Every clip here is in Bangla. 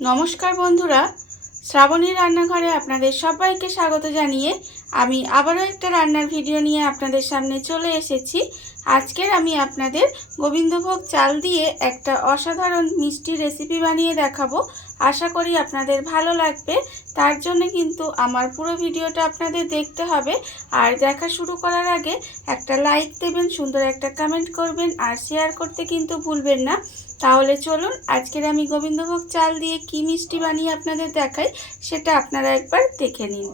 নমস্কার বন্ধুরা, শ্রাবণী রান্নাঘরে আপনাদের সবাইকে স্বাগত জানিয়ে আমি আবারও একটা রান্নার ভিডিও নিয়ে আপনাদের সামনে চলে এসেছি। আজকের আমি আপনাদের গোবিন্দভোগ চাল দিয়ে একটা অসাধারণ মিষ্টি রেসিপি বানিয়ে দেখাবো। আশা করি আপনাদের ভালো লাগবে। তার জন্য কিন্তু আমার পুরো ভিডিওটা আপনাদের দেখতে হবে। আর দেখা শুরু করার আগে একটা লাইক দেবেন, সুন্দর একটা কমেন্ট করবেন আর শেয়ার করতে কিন্তু ভুলবেন না। তাহলে চলুন আজকের আমি গোবিন্দভোগ চাল দিয়ে কি মিষ্টি বানিয়ে আপনাদের দেখাই সেটা আপনারা একবার দেখে নিন।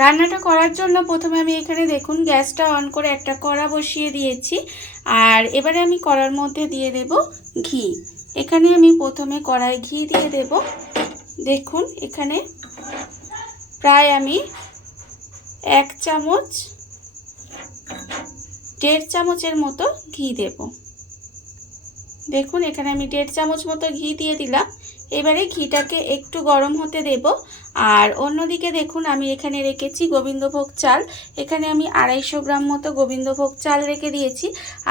রান্নাটা করার জন্য প্রথমে আমি এখানে দেখুন গ্যাসটা অন করে একটা কড়া বসিয়ে দিয়েছি। আর এবারে আমি কড়ার মধ্যে দিয়ে দেব ঘি। এখানে আমি প্রথমে কড়ায় ঘি দিয়ে দেব। দেখুন এখানে প্রায় আমি 1 চামচ 1.5 চামচের মতো ঘি দেব। দেখুন এখানে আমি 1.5 চামচ মতো ঘি দিয়ে দিলাম। এবারে ঘিটাকে একটু গরম হতে দেব। আর অন্যদিকে দেখুন আমি এখানে রেখেছি গোবিন্দভোগ চাল। এখানে আমি 250 গ্রাম মতো গোবিন্দভোগ চাল রেখে দিয়েছি।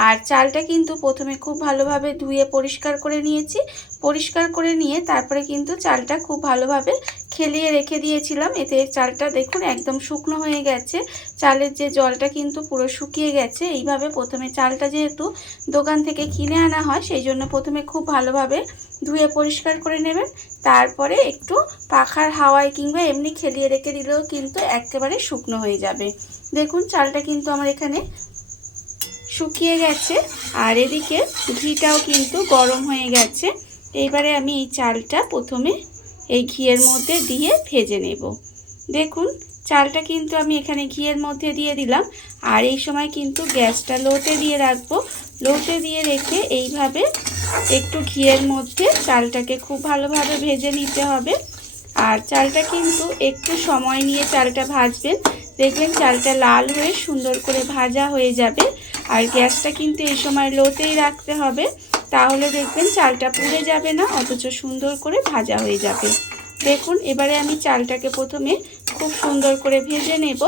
আর চালটা কিন্তু প্রথমে খুব ভালোভাবে ধুয়ে পরিষ্কার করে নিয়েছি। পরিষ্কার করে নিয়ে তারপরে কিন্তু চালটা খুব ভালোভাবে খেলিয়ে রেখে দিয়েছিলাম। এতে চালটা দেখুন একদম শুকনো হয়ে গেছে। চালের যে জলটা কিন্তু পুরো শুকিয়ে গেছে। এইভাবে প্রথমে চালটা যেহেতু দোকান থেকে কিনে আনা হয় সেই জন্য প্রথমে খুব ভালোভাবে ধুয়ে পরিষ্কার করে নেবেন। তারপরে একটু পাখার হাওয়ায় কিংবা এমনি খেলিয়ে রেখে দিলেও কিন্তু একেবারে শুকনো হয়ে যাবে। দেখুন চালটা কিন্তু আমার এখানে শুকিয়ে গেছে। আর এদিকে ঘিটাও কিন্তু গরম হয়ে গেছে। এইবারে আমি এই চালটা প্রথমে এই ঘিয়ের মধ্যে দিয়ে ভেজে নেব। দেখুন চালটা কিন্তু আমি এখানে ঘিয়ের মধ্যে দিয়ে দিলাম। আর এই সময় কিন্তু গ্যাসটা লোতে দিয়ে রাখবো। লোতে দিয়ে রেখে এইভাবে একটু ঘিয়ের মধ্যে চালটাকে খুব ভালোভাবে ভেজে নিতে হবে। আর চালটা কিন্তু একটু সময় নিয়ে চালটা ভাজবেন। দেখবেন চালটা লাল হয়ে সুন্দর করে ভাজা হয়ে যাবে। আর গ্যাসটা কিন্তু এই সময় লোতেই রাখতে হবে, তাহলে দেখবেন চালটা পুড়ে যাবে না, অথচ সুন্দর করে ভাজা হয়ে যাবে। দেখুন এবারে আমি চালটাকে প্রথমে খুব সুন্দর করে ভেজে নেব।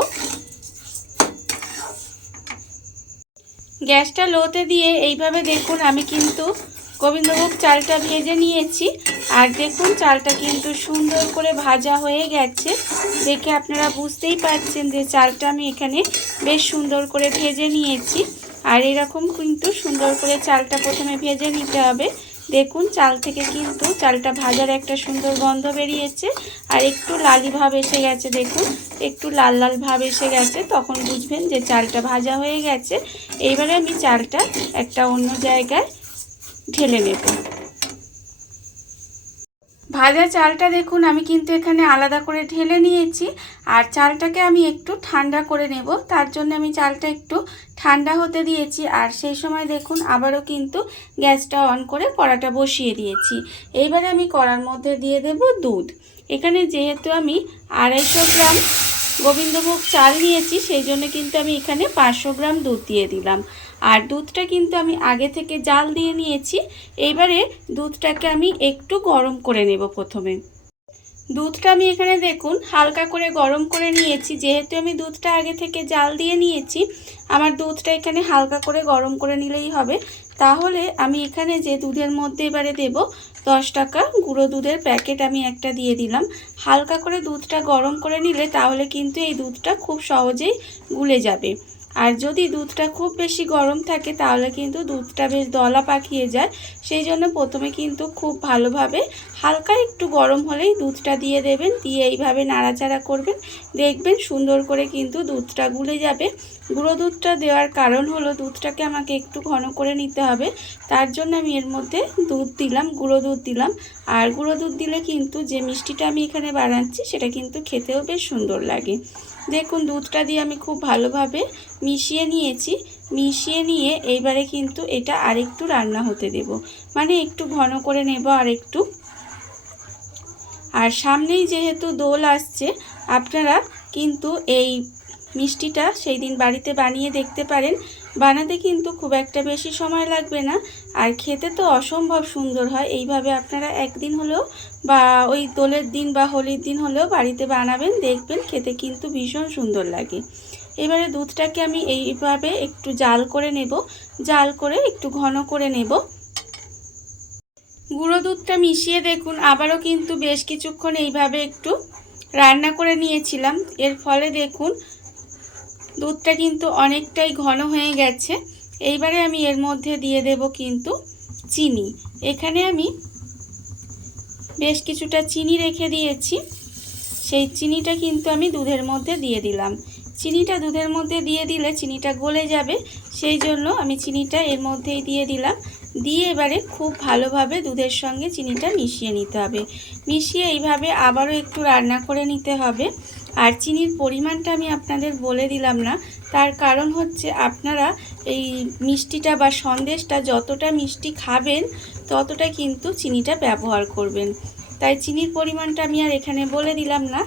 গ্যাসটা লোতে দিয়ে এইভাবে দেখুন আমি কিন্তু গোবিন্দভোগ চালটা ভেজে নিয়েছি। আর দেখুন চালটা কিন্তু সুন্দর করে ভাজা হয়ে গেছে। দেখে আপনারা বুঝতেই পারছেন যে চালটা আমি এখানে বেশ সুন্দর করে ভেজে নিয়েছি। আর এরকম কিন্তু সুন্দর করে চালটা প্রথমে ভেজে নিতে হবে। দেখুন চাল থেকে কিন্তু চালটা ভাজার একটা সুন্দর গন্ধ বেরিয়েছে। আর একটু লালি ভাব এসে গেছে। দেখুন একটু লাল লাল ভাব এসে গেছে, তখন বুঝবেন যে চালটা ভাজা হয়ে গেছে। এইবারে আমি চালটা একটা অন্য জায়গায় ঢেলে নেব। ভাজা চালটা দেখুন আমি কিন্তু এখানে আলাদা করে ঢেলে নিয়েছি। আর চালটাকে আমি একটু ঠান্ডা করে নেব, তার জন্য আমি চালটা একটু ঠান্ডা হতে দিয়েছি। আর সেই সময় দেখুন আবারও কিন্তু গ্যাসটা অন করে কড়াটা বসিয়ে দিয়েছি। এইবারে আমি কড়ার মধ্যে দিয়ে দেব দুধ। এখানে যেহেতু আমি 250 গ্রাম গোবিন্দভোগ চাল নিয়েছি সেই জন্য কিন্তু আমি এখানে 500 গ্রাম দুধ দিয়ে দিলাম। আর দুধটা কিন্তু আমি আগে থেকে জাল দিয়ে নিয়েছি। এইবারে দুধটাকে আমি একটু গরম করে নেব। প্রথমে দুধটা আমি এখানে দেখুন হালকা করে গরম করে নিয়েছি। যেহেতু আমি দুধটা আগে থেকে জাল দিয়ে নিয়েছি, আমার দুধটা এখানে হালকা করে গরম করে নিলেই হবে। তাহলে আমি এখানে যে দুধের মধ্যে এবারে দেব 10 টাকা গুঁড়ো দুধের প্যাকেট আমি একটা দিয়ে দিলাম। হালকা করে দুধটা গরম করে নিলে তাহলে কিন্তু এই দুধটা খুব সহজেই গুলে যাবে। আর যদি দুধটা খুব বেশি গরম থাকে তাহলে কিন্তু দুধটা বেশ দলা পাকিয়ে যায়। সেই জন্য প্রথমে কিন্তু খুব ভালোভাবে হালকা একটু গরম হলেই দুধটা দিয়ে দেবেন। দিয়ে এইভাবে নাড়াচাড়া করবেন। দেখবেন সুন্দর করে কিন্তু দুধটা গুলে যাবে। গুঁড়ো দুধটা দেওয়ার কারণ হলো দুধটাকে আমাকে একটু ঘন করে নিতে হবে, তার জন্য আমি এর মধ্যে দুধ দিলাম, গুঁড়ো দুধ দিলাম। আর গুঁড়ো দুধ দিলে কিন্তু যে মিষ্টিটা আমি এখানে বানাচ্ছি সেটা কিন্তু খেতেও বেশ সুন্দর লাগে। দেখুন দুধটা দিয়ে আমি খুব ভালোভাবে মিশিয়ে নিয়েছি। মিশিয়ে নিয়ে এইবারে কিন্তু এটা আরেকটু রান্না হতে দেব, মানে একটু ঘন করে নেব আরেকটু। আর সামনেই যেহেতু দোল আসছে, আপনারা কিন্তু এই মিষ্টিটা সেই দিন বাড়িতে বানিয়ে দেখতে পারেন। বানাতে কিন্তু খুব একটা বেশি সময় লাগবে না, আর খেতে তো অসম্ভব সুন্দর হয়। এইভাবে আপনারা একদিন হলেও বা ওই দোলের দিন বা হোলির দিন হলেও বাড়িতে বানাবেন, দেখবেন খেতে কিন্তু ভীষণ সুন্দর লাগে। এবারে দুধটাকে আমি এইভাবে একটু জাল করে নেব, জাল করে একটু ঘন করে নেব। গুঁড়ো দুধটা মিশিয়ে দেখুন আবারও কিন্তু বেশ কিছুক্ষণ এইভাবে একটু রান্না করে নিয়েছিলাম। এর ফলে দেখুন দুধটা কিন্তু অনেকটাই ঘন হয়ে গেছে। এইবারে আমি এর মধ্যে দিয়ে দেব কিন্তু চিনি। এখানে আমি বেশ কিছুটা চিনি রেখে দিয়েছি, সেই চিনিটা কিন্তু আমি দুধের মধ্যে দিয়ে দিলাম। চিনিটা দুধের মধ্যে দিয়ে দিলে চিনিটা গলে যাবে, সেই জন্য আমি চিনিটা এর মধ্যেই দিয়ে দিলাম। দিয়ে এবারে খুব ভালোভাবে দুধের সঙ্গে চিনিটা মিশিয়ে নিতে হবে। মিশিয়ে এইভাবে আবারও একটু রান্না করে নিতে হবে। আর চিনির পরিমাণটা আমি আপনাদের বলে দিলাম না, তার কারণ হচ্ছে আপনারা এই মিষ্টিটা বা সন্দেশটা যতটা মিষ্টি খাবেন ততটা কিন্তু চিনিটা ব্যবহার করবেন। তাই চিনির পরিমাণটা আমি আর এখানে বলে দিলাম না।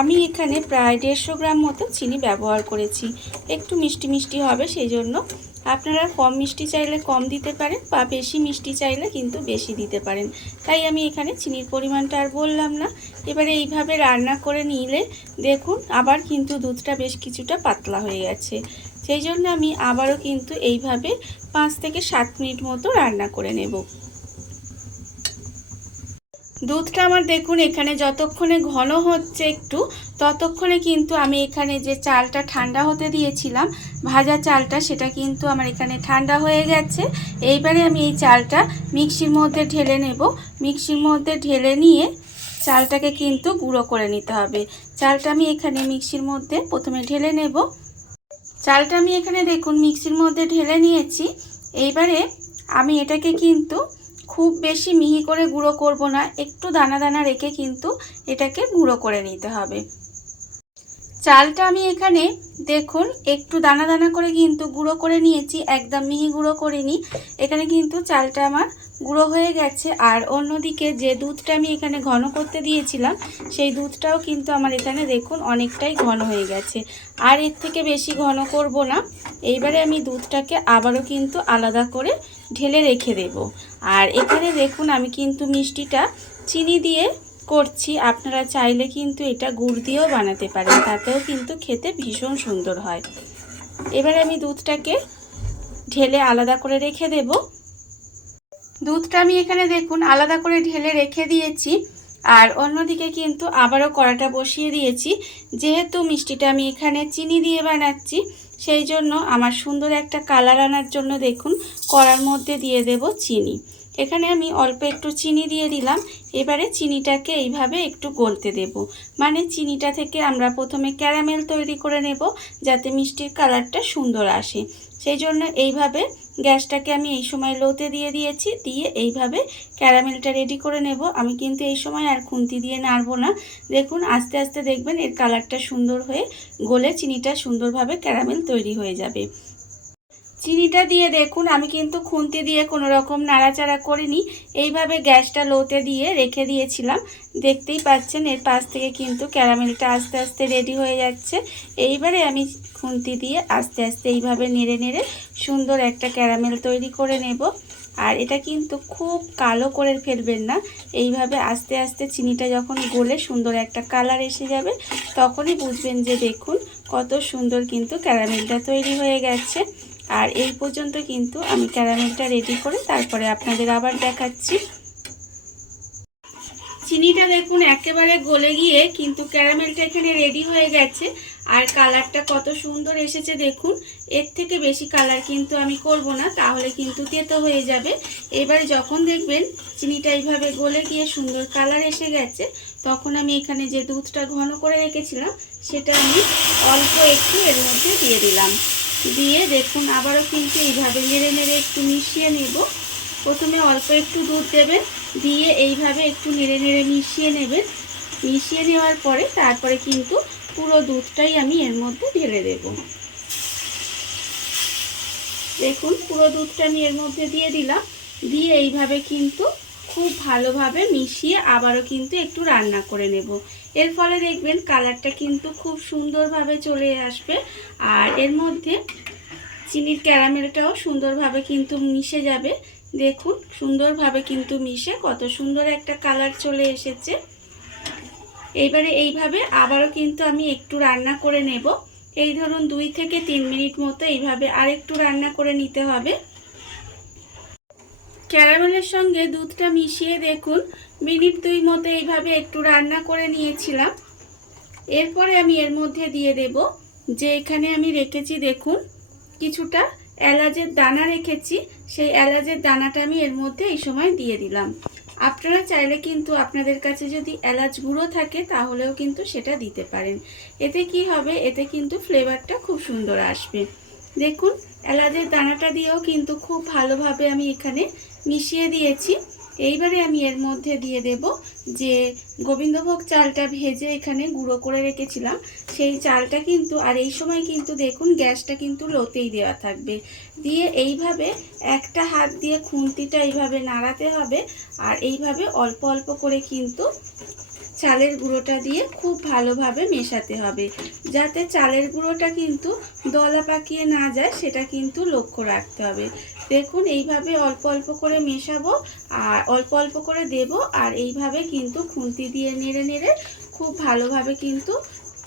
আমি এখানে প্রায় 150 গ্রাম মতো চিনি ব্যবহার করেছি। একটু মিষ্টি মিষ্টি হবে, সেই জন্য আপনারা কম মিষ্টি চাইলে কম দিতে পারেন বা বেশি মিষ্টি চাইলে কিন্তু বেশি দিতে পারেন। তাই আমি এখানে চিনির পরিমাণটা আর বললাম না। এবারে এইভাবে রান্না করে নিলে দেখুন আবার কিন্তু দুধটা বেশ কিছুটা পাতলা হয়ে গেছে। সেই জন্য আমি আবারও কিন্তু এইভাবে 5 থেকে 7 মিনিট মতো রান্না করে নেব। দুধটা আমার দেখুন এখানে যতক্ষণে ঘন হচ্ছে একটু, ততক্ষণে কিন্তু আমি এখানে যে চালটা ঠান্ডা হতে দিয়েছিলাম, ভাজা চালটা, সেটা কিন্তু আমার এখানে ঠান্ডা হয়ে গেছে। এইবারে আমি এই চালটা মিক্সির মধ্যে ঢেলে নেব। মিক্সির মধ্যে ঢেলে নিয়ে চালটাকে কিন্তু গুঁড়ো করে নিতে হবে। চালটা আমি এখানে মিক্সির মধ্যে প্রথমে ঢেলে নেব। চালটা আমি এখানে দেখুন মিক্সির মধ্যে ঢেলে নিয়েছি। এইবারে আমি এটাকে কিন্তু খুব বেশি মিহি করে গুঁড়ো করব না, একটু দানা দানা রেখে কিন্তু এটাকে গুঁড়ো করে নিতে হবে। চালটা আমি এখানে দেখুন একটু দানা দানা করে কিন্তু গুঁড়ো করে নিয়েছি, একদম মিহি গুঁড়ো করিনি। এখানে কিন্তু চালটা আমার গুঁড়ো হয়ে গেছে। আর অন্যদিকে যে দুধটা আমি এখানে ঘন করতে দিয়েছিলাম, সেই দুধটাও কিন্তু আমার এখানে দেখুন অনেকটাই ঘন হয়ে গেছে। আর এর থেকে বেশি ঘন করব না। এইবারে আমি দুধটাকে আবারও কিন্তু আলাদা করে ঢেলে রেখে দেব। আর এখানে দেখুন আমি কিন্তু মিষ্টিটা চিনি দিয়ে করছি, আপনারা চাইলে কিন্তু এটা গুড় দিয়েও বানাতে পারেন, তাতেও কিন্তু খেতে ভীষণ সুন্দর হয়। এবার আমি দুধটাকে ঢেলে আলাদা করে রেখে দেব। দুধটা আমি এখানে দেখুন আলাদা করে ঢেলে রেখে দিয়েছি। আর অন্যদিকে কিন্তু আবারও কড়াটা বসিয়ে দিয়েছি। যেহেতু মিষ্টিটা আমি এখানে চিনি দিয়ে বানাচ্ছি, সেই জন্য আমার সুন্দর একটা কালার আনার জন্য দেখুন কড়ার মধ্যে দিয়ে দেব চিনি। এখানে আমি অল্প একটু চিনি দিয়ে দিলাম। এবারে চিনিটাকে এইভাবে একটু গলতে দেব, মানে চিনিটা থেকে আমরা প্রথমে ক্যারামেল তৈরি করে নেব, যাতে মিষ্টির কালারটা সুন্দর আসে। সেই জন্য এইভাবে গ্যাসটাকে আমি এই সময় লোতে দিয়ে দিয়েছি। দিয়ে এইভাবে ক্যারামেলটা রেডি করে নেব। আমি কিন্তু এই সময় আর খুন্তি দিয়ে নাড়ব না। দেখুন আস্তে আস্তে দেখবেন এর কালারটা সুন্দর হয়ে গলে চিনিটা সুন্দরভাবে ক্যারামেল তৈরি হয়ে যাবে। চিনিটা দিয়ে দেখুন আমি কিন্তু খুন্তি দিয়ে কোনো রকম নাড়াচাড়া করিনি, এইভাবে গ্যাসটা লোতে দিয়ে রেখে দিয়েছিলাম। দেখতেই পাচ্ছেন এর পাশ থেকে কিন্তু ক্যারামেলটা আস্তে আস্তে রেডি হয়ে যাচ্ছে। এইবারে আমি খুন্তি দিয়ে আস্তে আস্তে এইভাবে নেড়ে নেড়ে সুন্দর একটা ক্যারামেল তৈরি করে নেব। আর এটা কিন্তু খুব কালো করে ফেলবেন না, এইভাবে আস্তে আস্তে চিনিটা যখন গলে সুন্দর একটা কালার এসে যাবে, তখনই বুঝবেন যে দেখুন কত সুন্দর কিন্তু ক্যারামেলটা তৈরি হয়ে গেছে। আর এই পর্যন্ত কিন্তু আমি ক্যারামেলটা রেডি করে তারপরে আপনাদের আবার দেখাচ্ছি। চিনিটা দেখুন একেবারে গলে গিয়ে কিন্তু ক্যারামেলটা এখানে রেডি হয়ে গেছে। আর কালারটা কত সুন্দর এসেছে দেখুন। এর থেকে বেশি কালার কিন্তু আমি করব না, তাহলে কিন্তু তেতো হয়ে যাবে। এবারে যখন দেখবেন চিনিটা এইভাবে গলে গিয়ে সুন্দর কালার এসে গেছে, তখন আমি এখানে যে দুধটা ঘন করে রেখেছিলাম সেটা আমি অল্প একটু এর মধ্যে দিয়ে দিলাম। দিয়ে দেখুন আবারও কিন্তু এইভাবে নেড়ে নেড়ে একটু মিশিয়ে নেব। প্রথমে অল্প একটু দুধ দেবেন, দিয়ে এইভাবে একটু নেড়ে নেড়ে মিশিয়ে নেবেন। মিশিয়ে নেওয়ার পরে তারপরে কিন্তু পুরো দুধটাই আমি এর মধ্যে ঢেলে দেব। দেখুন পুরো দুধটা আমি এর মধ্যে দিয়ে দিলাম। দিয়ে এইভাবে কিন্তু খুব ভালোভাবে মিশিয়ে আবারও কিন্তু একটু রান্না করে নেব। এর ফলে দেখবেন কালারটা কিন্তু খুব সুন্দরভাবে চলে আসবে। আর এর মধ্যে চিনির ক্যারামেলটাও সুন্দরভাবে কিন্তু মিশে যাবে। দেখুন সুন্দরভাবে কিন্তু মিশে কত সুন্দর একটা কালার চলে এসেছে। এইবারে এইভাবে আবারও কিন্তু আমি একটু রান্না করে নেব। এই ধরুন 2 থেকে 3 মিনিট মতো এইভাবে আরেকটু রান্না করে নিতে হবে। ক্যারামেলের সঙ্গে দুধটা মিশিয়ে দেখুন মিনিট 2 মতো এইভাবে একটু রান্না করে নিয়েছিলাম। এরপরে আমি এর মধ্যে দিয়ে দেব যে এখানে আমি রেখেছি দেখুন কিছুটা এলাচের দানা রেখেছি, সেই এলাচের দানাটা আমি এর মধ্যে এই সময় দিয়ে দিলাম। আপনারা চাইলে কিন্তু আপনাদের কাছে যদি এলাচ গুঁড়ো থাকে তাহলেও কিন্তু সেটা দিতে পারেন। এতে কি হবে, এতে কিন্তু ফ্লেভারটা খুব সুন্দর আসবে। দেখুন এলাচের দানাটা দিয়েও কিন্তু খুব ভালোভাবে আমি এখানে মিশিয়ে দিয়েছি। এইবারে আমি এর মধ্যে দিয়ে দেব যে গোবিন্দভোগ চালটা ভেজে এখানে গুঁড়ো করে রেখেছিলাম সেই চালটা কিন্তু, আর এই সময় কিন্তু দেখুন গ্যাসটা কিন্তু লোতেই দেওয়া থাকবে। দিয়ে এইভাবে একটা হাত দিয়ে খুন্তিটা এইভাবে নাড়াতে হবে আর এইভাবে অল্প অল্প করে কিন্তু চালের গুঁড়োটা দিয়ে খুব ভালোভাবে মেশাতে হবে, যাতে চালের গুঁড়োটা কিন্তু দলা পাকিয়ে না যায় সেটা কিন্তু লক্ষ্য রাখতে হবে। দেখুন এইভাবে অল্প অল্প করে মেশাবো আর অল্প অল্প করে দেব, আর এইভাবে কিন্তু খুন্তি দিয়ে নেড়ে নেড়ে খুব ভালোভাবে কিন্তু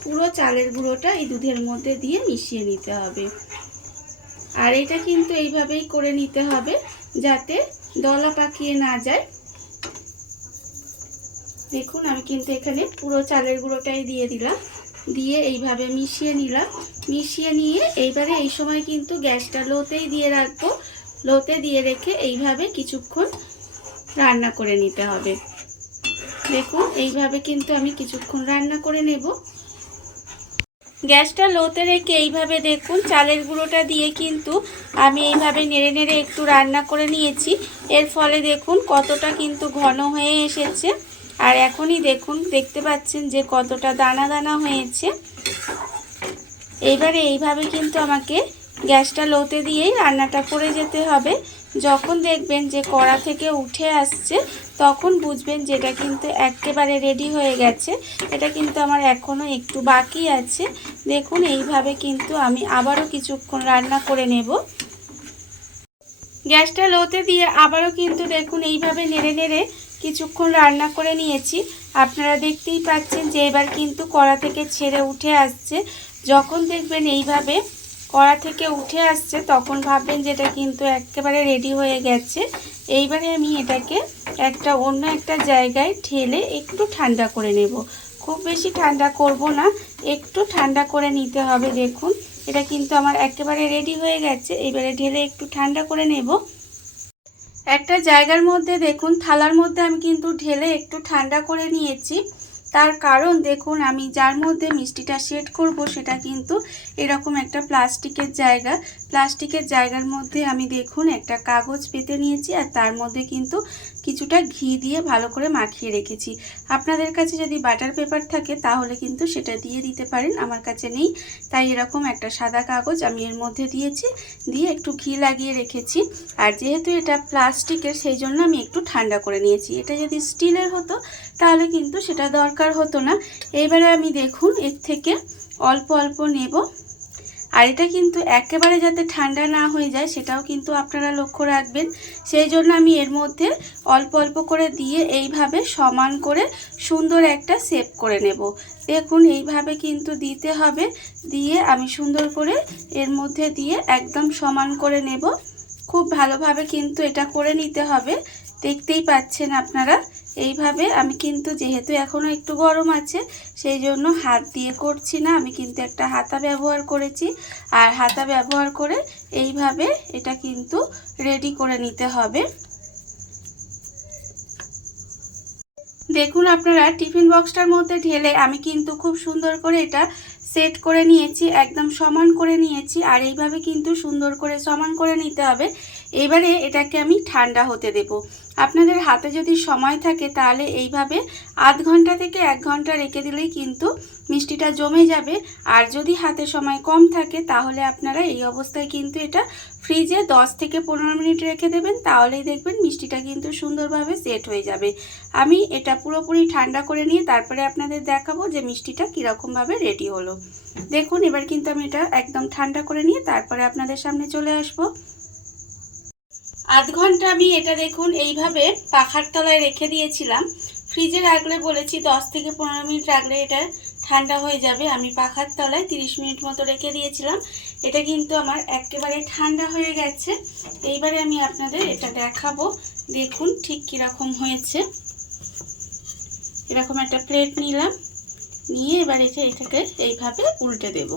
পুরো চালের গুঁড়োটা এই দুধের মধ্যে দিয়ে মিশিয়ে নিতে হবে। আর এটা কিন্তু এইভাবেই করে নিতে হবে যাতে দলা পাকিয়ে না যায়। দেখুন আমি কিন্তু এখানে পুরো চালের গুঁড়োটাই দিয়ে দিলাম, দিয়ে এইভাবে মিশিয়ে নিলাম। মিশিয়ে নিয়ে এইবারে এই সময় কিন্তু গ্যাসটা লোতেই দিয়ে রাখবো। লোতে দিয়ে রেখে এইভাবে কিছুক্ষণ রান্না করে নিতে হবে। দেখুন এইভাবে কিন্তু আমি কিছুক্ষণ রান্না করে নেব। গ্যাসটা লোতে রেখে এইভাবে দেখুন চালের গুঁড়োটা দিয়ে কিন্তু আমি এইভাবে নেড়ে নেড়ে একটু রান্না করে নিয়েছি। এর ফলে দেখুন কতটা কিন্তু ঘন হয়ে এসেছে, আর এখনই দেখুন দেখতে পাচ্ছেন যে কতটা দানা দানা হয়েছে। এইবারে এইভাবে কিন্তু আমাকে গ্যাসটা লোতে দিয়েই রান্নাটা করে যেতে হবে। যখন দেখবেন যে কড়া থেকে উঠে আসছে তখন বুঝবেন যে এটা কিন্তু একেবারে রেডি হয়ে গেছে। এটা কিন্তু আমার এখনও একটু বাকি আছে। দেখুন এইভাবে কিন্তু আমি আবারও কিছুক্ষণ রান্না করে নেব। গ্যাসটা লোতে দিয়ে আবারও কিন্তু দেখুন এইভাবে নেড়ে নেড়ে কিছুক্ষণ রান্না করে নিয়েছি। আপনারা দেখতেই পাচ্ছেন যে এবার কিন্তু কড়া থেকে ছেড়ে উঠে আসছে। যখন দেখবেন এইভাবে কড়া থেকে উঠে আসছে তখন ভাববেন যে এটা কিন্তু একেবারে রেডি হয়ে গেছে। এইবারে আমি এটাকে অন্য একটা জায়গায় ঢেলে একটু ঠান্ডা করে নেব। খুব বেশি ঠান্ডা করব না, একটু ঠান্ডা করে নিতে হবে। দেখুন এটা কিন্তু আমার একেবারে রেডি হয়ে গেছে। এবারে ঢেলে একটু ঠান্ডা করে নেব। একটা জায়গার মধ্যে দেখুন থালার মধ্যে আমি কিন্তু ঢেলে একটু ঠান্ডা করে নিয়েছি। তার কারণ দেখুন আমি যার মধ্যে মিষ্টিটা সেট করব সেটা কিন্তু এরকম একটা প্লাস্টিকের জায়গার মধ্যে আমি দেখুন একটা কাগজ পেতে নিয়েছি, আর তার মধ্যে কিন্তু কিছুটা ঘি দিয়ে ভালো করে মাখিয়ে রেখেছি। আপনাদের কাছে যদি বাটার পেপার থাকে তাহলে কিন্তু সেটা দিয়ে দিতে পারেন, আমার কাছে নেই তাই এরকম একটা সাদা কাগজ আমি এর মধ্যে দিয়েছি, দিয়ে একটু ঘি লাগিয়ে রেখেছি। আর যেহেতু এটা প্লাস্টিকের সেই জন্য আমি একটু ঠান্ডা করে নিয়েছি। এটা যদি স্টিলের হতো তাহলে কিন্তু সেটা দরকার হতো না। এবারে আমি দেখুন এর থেকে অল্প অল্প নেব, আর এটা কিন্তু একেবারে যাতে ঠান্ডা না হয়ে যায় সেটাও কিন্তু আপনারা লক্ষ্য রাখবেন। সেই জন্য আমি এর মধ্যে অল্প অল্প করে দিয়ে এইভাবে সমান করে সুন্দর একটা শেপ করে নেব। দেখুন এইভাবে কিন্তু দিতে হবে, দিয়ে আমি সুন্দর করে এর মধ্যে দিয়ে একদম সমান করে নেব। খুব ভালোভাবে কিন্তু এটা করে নিতে হবে। দেখতেই পাচ্ছেন আপনারা এইভাবে আমি কিন্তু যেহেতু এখনও একটু গরম আছে সেই জন্য হাত দিয়ে করছি না, আমি কিন্তু একটা হাতা ব্যবহার করেছি। আর হাতা ব্যবহার করে এইভাবে এটা কিন্তু রেডি করে নিতে হবে। দেখুন আপনারা টিফিন বক্সটার মধ্যে ঢেলে আমি কিন্তু খুব সুন্দর করে এটা সেট করে নিয়েছি, একদম সমান করে নিয়েছি। আর এইভাবে কিন্তু সুন্দর করে সমান করে নিতে হবে। এবারে এটাকে আমি ঠান্ডা হতে দেব। আপনাদের হাতে যদি সময় থাকে তাহলে এইভাবে আধ ঘন্টা থেকে 1 ঘন্টা রেখে দিলেই কিন্তু মিষ্টিটা জমে যাবে। আর যদি হাতে সময় কম থাকে তাহলে আপনারা এই অবস্থায় কিন্তু এটা ফ্রিজে 10 থেকে 15 মিনিট রেখে দেবেন, তাহলেই দেখবেন মিষ্টিটা কিন্তু সুন্দরভাবে সেট হয়ে যাবে। আমি এটা পুরোপুরি ঠান্ডা করে নিয়ে তারপরে আপনাদের দেখাবো যে মিষ্টিটা কীরকমভাবে রেডি হলো। দেখুন এবার কিন্তু আমি এটা একদম ঠান্ডা করে নিয়ে তারপরে আপনাদের সামনে চলে আসবো। আধ ঘন্টা আমি এটা দেখুন এইভাবে পাখার তলায় রেখে দিয়েছিলাম। ফ্রিজে রাখলে বলেছি 10 থেকে 15 মিনিট রাখলে এটা ঠান্ডা হয়ে যাবে। আমি পাখার তলায় 30 মিনিট মতো রেখে দিয়েছিলাম। এটা কিন্তু আমার একেবারে ঠান্ডা হয়ে গেছে। এইবারে আমি আপনাদের এটা দেখাবো, দেখুন ঠিক কীরকম হয়েছে। এরকম একটা প্লেট নিলাম, নিয়ে এবার এটাকে এইভাবে উল্টে দেব।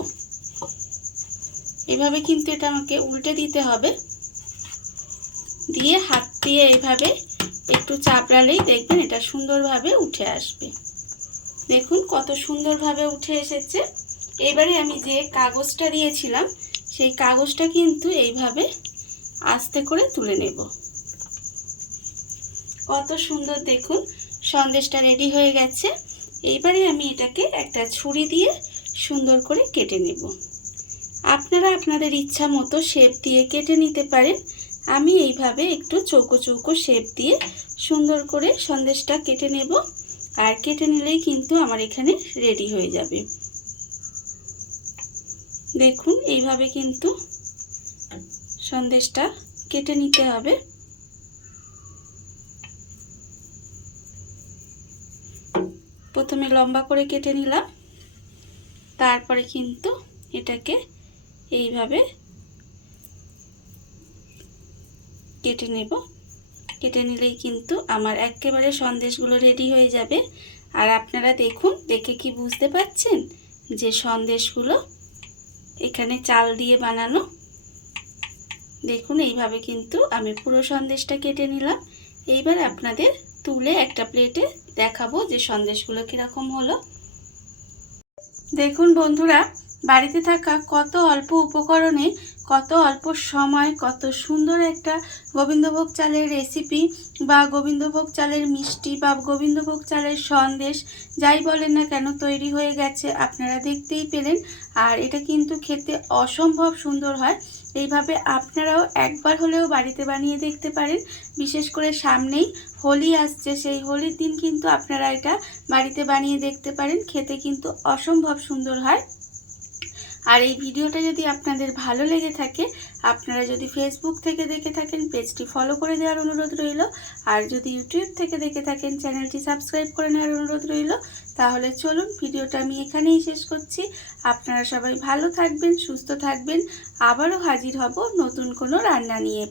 এইভাবে কিন্তু এটা আমাকে উল্টে দিতে হবে, দিয়ে হাত দিয়ে এইভাবে একটু চাপড়ালেই দেখবেন এটা সুন্দরভাবে উঠে আসবে। দেখুন কত সুন্দরভাবে উঠে এসেছে। এবারে আমি যে কাগজটা দিয়েছিলাম সেই কাগজটা কিন্তু এইভাবে আস্তে করে তুলে নেব। কত সুন্দর দেখুন সন্দেশটা রেডি হয়ে গেছে। এইবারে আমি এটাকে একটা ছুরি দিয়ে সুন্দর করে কেটে নেব। আপনারা আপনাদের ইচ্ছা মতো শেপ দিয়ে কেটে নিতে পারেন। আমি এইভাবে একটু চৌকো চৌকো শেপ দিয়ে সুন্দর করে সন্দেশটা কেটে নেব। আর কেটে নিলেই কিন্তু আমার এখানে রেডি হয়ে যাবে। দেখুন এইভাবে কিন্তু সন্দেশটা কেটে নিতে হবে। প্রথমে লম্বা করে কেটে নিলাম, তারপরে কিন্তু এটাকে এইভাবে কেটে নেব। কেটে নিলেই কিন্তু আমার একেবারে সন্দেশগুলো রেডি হয়ে যাবে। আর আপনারা দেখুন, দেখে কি বুঝতে পারছেন যে সন্দেশগুলো এখানে চাল দিয়ে বানানো। দেখুন এইভাবে কিন্তু আমি পুরো সন্দেশটা কেটে নিলাম। এইবার আপনাদের তুলে একটা প্লেটে দেখাবো যে সন্দেশগুলো কীরকম হলো। দেখুন বন্ধুরা, বাড়িতে থাকা কত অল্প উপকরণে কত অল্প সময় কত সুন্দর একটা গোবিন্দভোগ চালের রেসিপি বা গোবিন্দভোগ চালের মিষ্টি বা গোবিন্দভোগ চালের সন্দেশ যাই বলেন না কেন তৈরি হয়ে গেছে। আপনারা দেখতেই পেলেন। আর এটা কিন্তু খেতে অসম্ভব সুন্দর হয়। এইভাবে আপনারাও একবার হলেও বাড়িতে বানিয়ে দেখতে পারেন। বিশেষ করে সামনেই হোলি আসছে, সেই হোলির দিন কিন্তু আপনারা এটা বাড়িতে বানিয়ে দেখতে পারেন। খেতে কিন্তু অসম্ভব সুন্দর হয়। আর এই ভিডিওটা যদি আপনাদের ভালো লেগে থাকে, আপনারা যদি ফেসবুক থেকে দেখে থাকেন পেজটি ফলো করে দেওয়ার অনুরোধ রইল। আর যদি ইউটিউব থেকে দেখে থাকেন চ্যানেলটি সাবস্ক্রাইব করে নেওয়ার অনুরোধ রইল। তাহলে চলুন ভিডিওটা আমি এখানেই শেষ করছি। আপনারা সবাই ভালো থাকবেন, সুস্থ থাকবেন। আবারও হাজির হব নতুন কোনো রান্না নিয়ে।